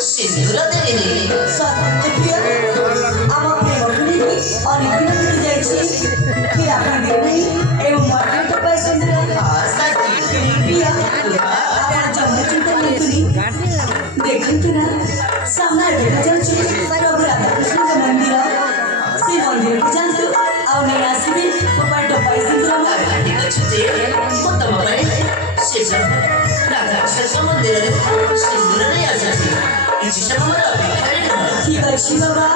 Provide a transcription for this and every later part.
सिंदूर देनी सत्य प्रिया আমার প্রেমগুলি অনেক দিন কেটে যাচ্ছে কি আপনার দেখ নেই এই মর্যাদা তো পাই সুন্দর প্রিয়া আমার জন্ম চিন্তা नहीं দেখুন তো না সামনে দেখা যাচ্ছে প্রভু রাধাকৃষ্ণ মন্দির সেই মন্দিরକୁ ଯାଆନ୍ତୁ ଆଉ ନେଇ ଆସିବେ ମୋ ପାଇଁ ଟପାଇ ସିନ୍ଦୁର ଠିକ ଅଛି ଯେ ମୁଁ ତମ ପାଇଁ ଶେଷ ରାଧାକୃଷ୍ଣ ମନ୍ଦିରରେ ସିନ୍ଦୁର ନେଇ ଆସିଛି କିଛି ସମୟ ମୋର ଅପେକ୍ଷାରେ ରୁହ। ଠିକ ଅଛି ବାବା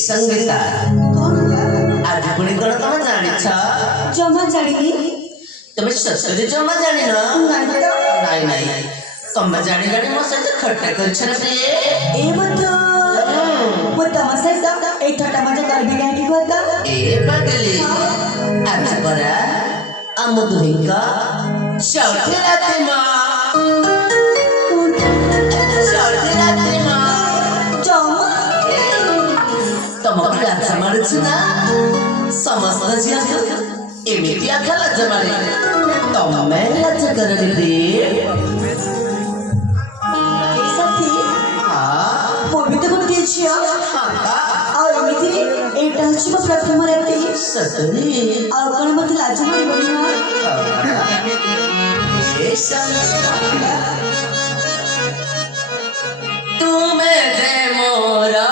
संगीता आज पुणी कौन तुम जानिछ जमा जानिनी तुम ससुरी जमा जानि न नहीं नहीं तुम जानि जानि मो सहित खट्टा करछन प्रिय ए बतो वो तमाशा सब एक ठट्टा मजा कर भी गया की बता ए पगली आज परा हम दुहिका चौथी रात मां चौथी रात मां जमा तमको लाजा मारुछु ना समस्त झियाको एमिति आखा लाजा मारे तमे लाजा करले रे साथी हां पवित्र गोटे छिया ଆଉ ଏମିତି ଏଇଟା ହେଉଛି ମୋ ପ୍ରଥମ ରାତି सतरी ଆଉ କଣ ମୋତେ ଲାଜ ମାରିବନି ନା तुमे जे मोरा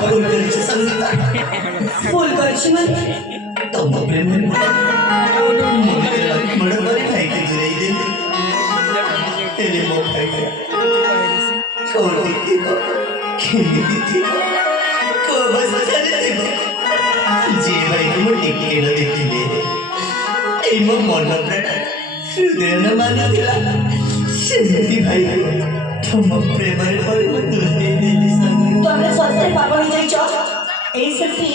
ভুল করেছে সঙ্গীতা ভুল করেছি মানে তব প্রেমের মনে লক্ষ্মণ করে ভাইকে জুড়াই দিন তেরে মো ভাইকে छोड़ দিব খেয়ে দিব কবস ছেড়ে দিব যে ভাইকে মো টিকে ন দেখিলে এই মো মন প্রাণ হৃদয় ন মানিଥିଲା সেମିତି ଭାଇକୁ ତମ ପ୍ରେମରେ ପଡ଼ି ମୁଁ ତୁଲେଇ ଦେଲି ସଙ୍ଗୀତା ତମେ ସତରେ ପାଗଳ ହେଇଯାଇଛ ଏଇ ସେଠି